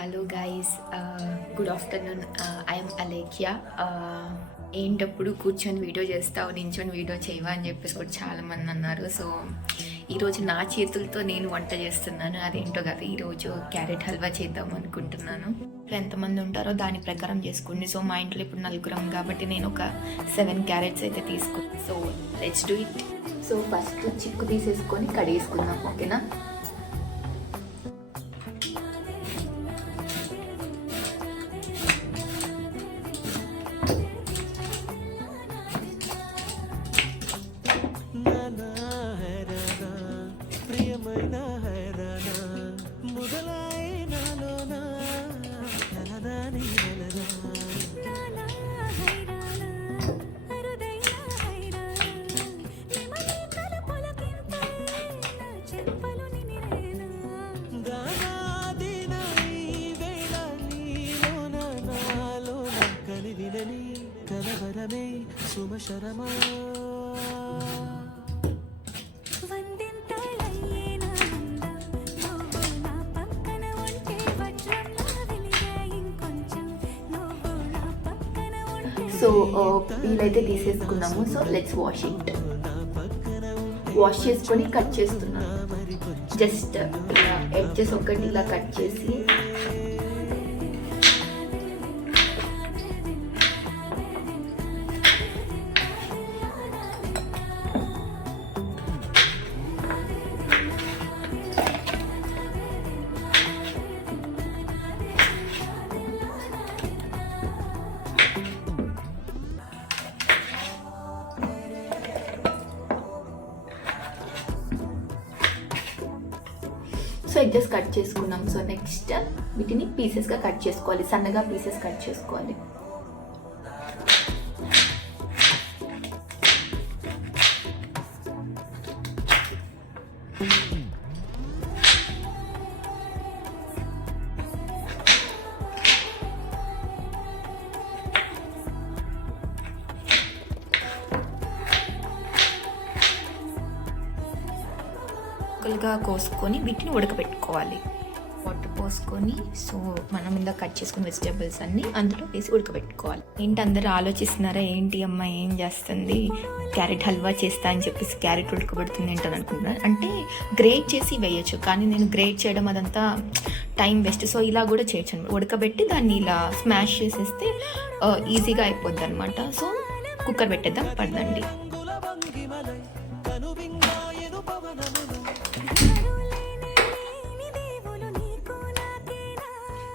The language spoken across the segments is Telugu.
Hello guys, good afternoon. I'm Alekhya. ఏంటప్పుడు కూర్చొని వీడియో చేస్తావు, నించొని వీడియో చేయవా అని చెప్పేసి కూడా చాలామంది అన్నారు. సో ఈరోజు నా చేతులతో నేను వంట చేస్తున్నాను. అదేంటో కదా, ఈరోజు క్యారెట్ హల్వా చేద్దాం అనుకుంటున్నాను. ఎంతమంది ఉంటారో దాని ప్రకారం చేసుకోండి. సో మా ఇంట్లో ఇప్పుడు నలుగురం కాబట్టి నేను ఒక 7 క్యారెట్స్ అయితే తీసుకున్నాను. So let's do it. So first చిక్కు తీసేసుకొని కడిగేసుకుందాం, ఓకేనా? సో వీలైతే తీసేసుకున్నాము. So let's wash it. Wash చేసుకొని కట్ చేస్తున్నాను. జస్ట్ ఎడ్జెస్ ఒకటి ఇలా కట్ చేసి ఎడ్జెస్ కట్ చేసుకున్నాం. సో నెక్స్ట్ వీటిని పీసెస్గా కట్ చేసుకోవాలి, సన్నగా పీసెస్ కట్ చేసుకోవాలి. ముక్కలుగా కోసుకొని వీటిని ఉడకబెట్టుకోవాలి. వాటర్ పోసుకొని సో మనం ఇలా కట్ చేసుకున్న వెజిటేబుల్స్ అన్నీ అందులో వేసి ఉడకబెట్టుకోవాలి. ఏంటి అందరూ ఆలోచిస్తున్నారా, ఏంటి అమ్మ ఏం చేస్తుంది, క్యారెట్ హల్వా చేస్తా అని చెప్పేసి క్యారెట్ ఉడకబెడుతుంది ఏంటని అనుకుంటున్నారు. అంటే గ్రేట్ చేసి వేయచ్చు, కానీ నేను గ్రేట్ చేయడం అదంతా టైం వేస్ట్. సో ఇలా కూడా చేయొచ్చు, ఉడకబెట్టి దాన్ని ఇలా స్మాష్ చేసేస్తే ఈజీగా అయిపోద్ది అనమాట. సో కుక్కర్ పెట్టేద్దాం పడదండి.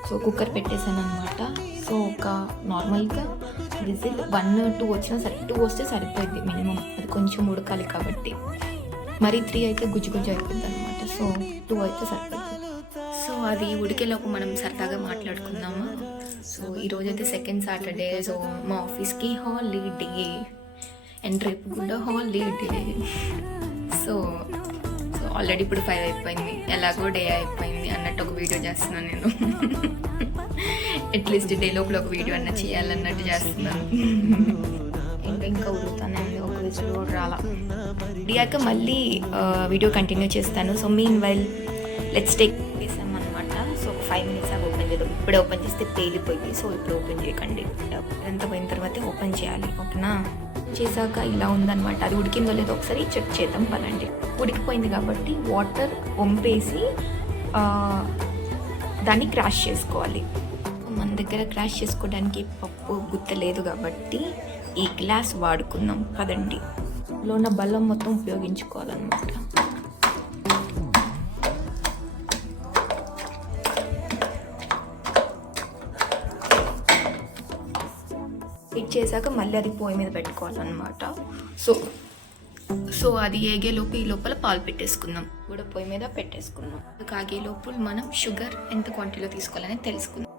సో కుక్కర్ పెట్టేసాను అనమాట. సో ఒక నార్మల్గా విజిల్ 1-2 వచ్చినా సరే, 2 వస్తే సరిపోయింది మినిమం. అది కొంచెం ఉడకాలి కాబట్టి, మరి 3 అయితే గుజ్జు అయిపోయింది అనమాట. సో 2 అయితే సరిపోతుంది. సో అది ఉడికేలోపు మనం సరదాగా మాట్లాడుకుందాము. సో ఈరోజు అయితే సెకండ్ సాటర్డే. సో మా ఆఫీస్కి హాలిడే అండ్ రేపు కూడా హాలిడే. సో ఆల్రెడీ ఇప్పుడు 5 అయిపోయింది, ఎలాగో డే అయిపోయింది అన్నట్టు ఒక వీడియో చేస్తున్నాను నేను. అట్లీస్ట్ డే లోపల ఒక వీడియో అన్న చేయాలన్నట్టు చేస్తున్నాను. ఇంకా ఉడుగుతానే ఒక విజిల్ కూడా రాలా. ఇడియాక మళ్ళీ వీడియో కంటిన్యూ చేస్తాను. So mean while let's take చేసామన్నమాట. సో 5 మినిట్స్ అవి ఓపెన్ చేద్దాం. ఇప్పుడే ఓపెన్ చేస్తే పేలిపోయింది. సో ఇప్పుడు ఓపెన్ చేయకండి, ఇదంతా పోయిన తర్వాతే ఓపెన్ చేయాలి, ఓకేనా? చేశాక ఇలా ఉందన్నమాట. అది ఉడికిందో లేదో ఒకసారి చెక్ చేద్దాం పదండి. ఉడికిపోయింది కాబట్టి వాటర్ వంపేసి దాన్ని క్రాష్ చేసుకోవాలి. మన దగ్గర క్రాష్ చేసుకోవడానికి పప్పు గుత్త లేదు కాబట్టి ఈ గ్లాస్ వాడుకుందాం పదండి. లో ఉన్న బెల్లం మొత్తం ఉపయోగించుకోవాలన్నమాట. చేశాక మళ్ళీ అది పొయ్యి మీద పెట్టుకోవాలన్నమాట. సో అది ఏగేలోపు ఈ లోపల పాలు పెట్టేసుకుందాం. కూడా పొయ్యి మీద పెట్టేసుకుందాం. కాగేలోపు మనం షుగర్ ఎంత క్వాంటిటీలో తీసుకోవాలని తెలుసుకుందాం.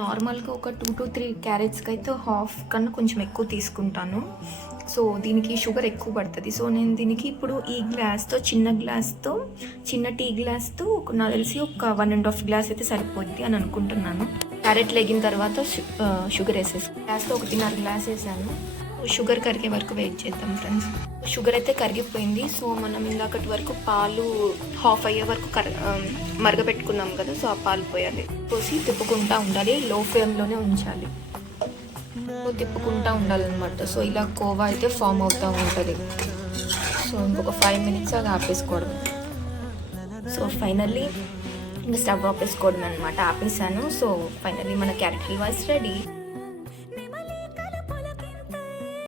నార్మల్గా ఒక 2 to 3 క్యారెట్స్కి అయితే హాఫ్ కన్నా కొంచెం ఎక్కువ తీసుకుంటాను. సో దీనికి షుగర్ ఎక్కువ పడుతుంది. సో నేను దీనికి ఇప్పుడు ఈ గ్లాస్తో చిన్న టీ గ్లాస్తో నాకు తెలిసి ఒక 1.5 గ్లాస్ అయితే సరిపోద్ది అని అనుకుంటున్నాను. క్యారెట్ లేగిన తర్వాత షుగర్ వేసేసి గ్లాస్తో 1.5 గ్లాస్ వేసాను. షుగర్ కరిగే వరకు వెయిట్ చేద్దాం ఫ్రెండ్స్. షుగర్ అయితే కరిగిపోయింది. సో మనం ఇందాకటి వరకు పాలు హాఫ్ అయ్యే వరకు మరగపెట్టుకున్నాం కదా, సో ఆ పాలు పోయాలి. పోసి తిప్పుకుంటూ ఉండాలి, లో ఫ్లేమ్లోనే ఉంచాలి. తిప్పుకుంటూ ఉండాలన్నమాట. సో ఇలా కోవా అయితే ఫామ్ అవుతూ ఉంటుంది. సో ఇంకొక 5 minutes అది ఆపేసుకోవడం. సో ఫైనల్లీ ఇంకా స్టవ్ ఆపేసుకోవడం అనమాట. ఆపేసాను. సో ఫైనల్లీ మన క్యారెట్ హల్వా ఇస్ రెడీ.